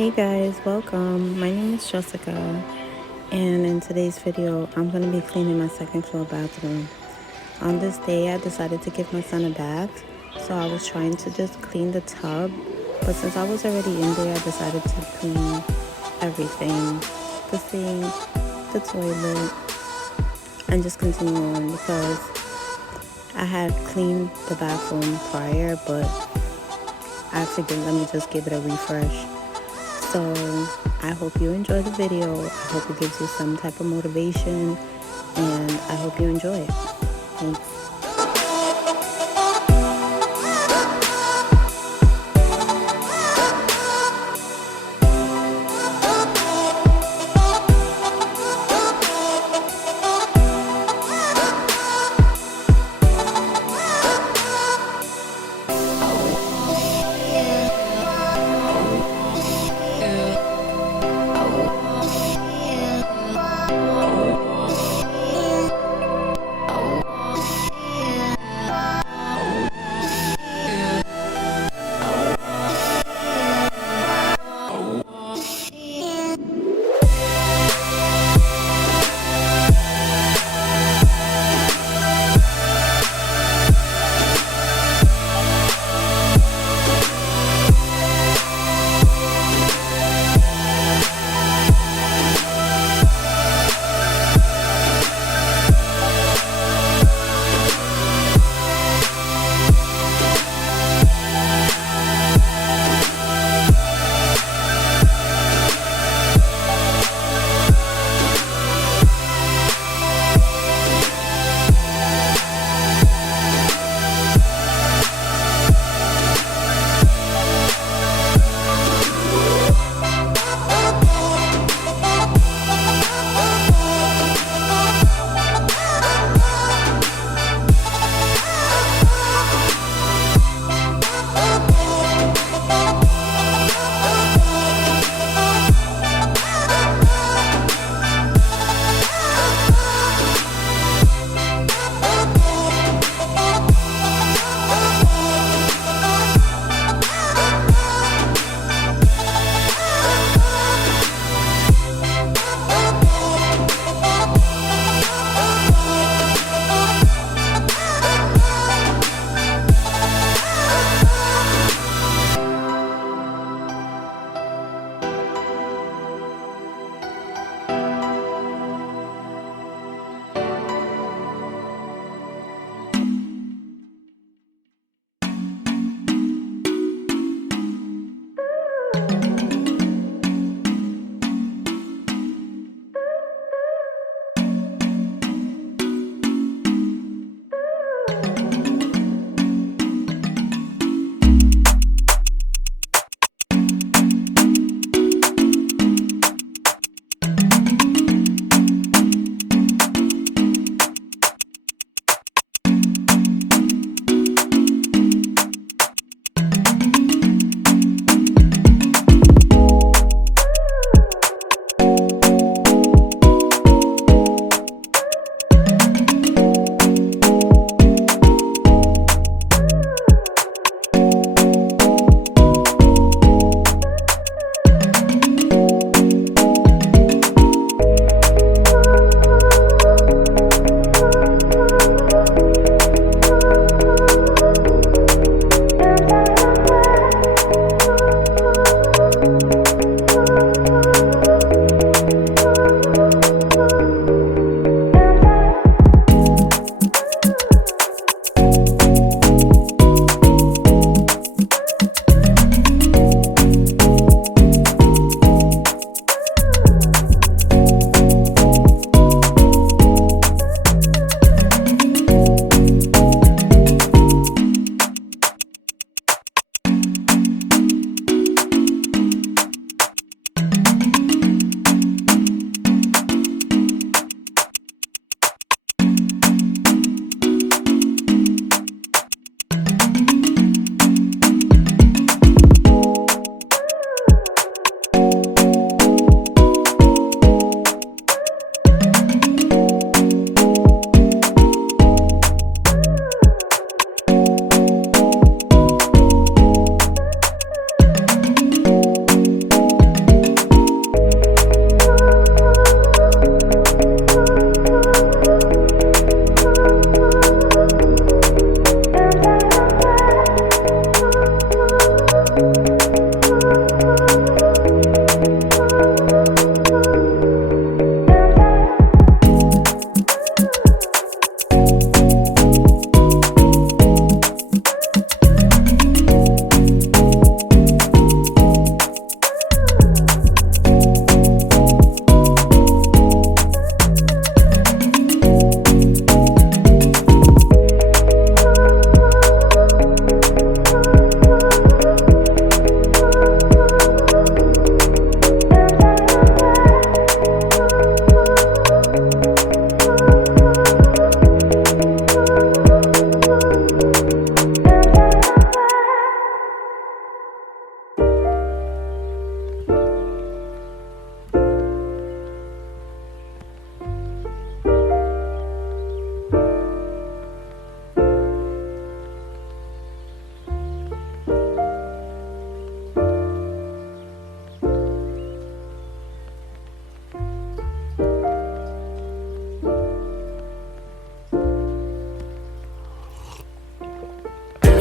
Hey guys, welcome. My name is Jessica, and in today's video, I'm going to be cleaning my second floor bathroom. On this day, I decided to give my son a bath, so I was trying to just clean the tub, but since I was already in there, I decided to clean everything, the sink, the toilet, and just continue on because I had cleaned the bathroom prior, but I figured let me just give it a refresh. So I hope you enjoy the video. I hope it gives you some type of motivation, and I hope you enjoy it. Thanks.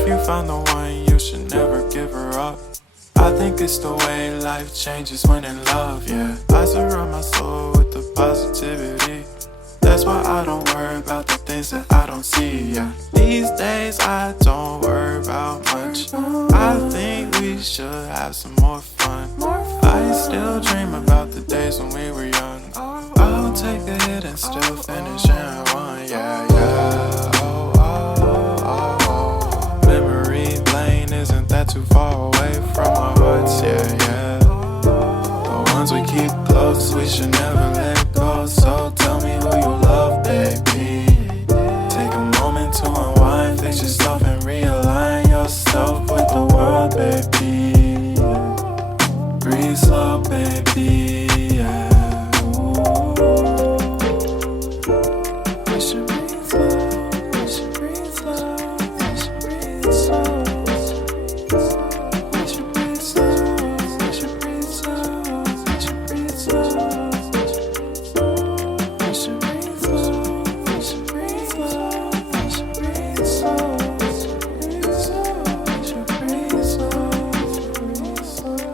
you found the one, you should never give her up. I think it's the way life changes when in love, yeah. I surround my soul with the positivity. That's why I don't worry about the things that I don't see, yeah. These days I don't worry about much. I think we should have some more fun. I still dream about the days when we were young. I'll take a hit and still finish in one, yeah, yeah. Oh, oh, oh, oh. Memory lane, isn't that too far away from our hearts, yeah, yeah. The ones we keep close, we should never let go. So tell me who you love, baby. Take a moment to unwind, fix yourself and realign yourself with the world, baby. Breathe slow, baby, yeah. We should breathe slow, we should breathe slow, we should breathe slow. We should breathe slow, we should breathe slow, we should breathe slow. We should breathe slow, we should breathe slow, we should breathe slow. We should breathe slow, breathe slow.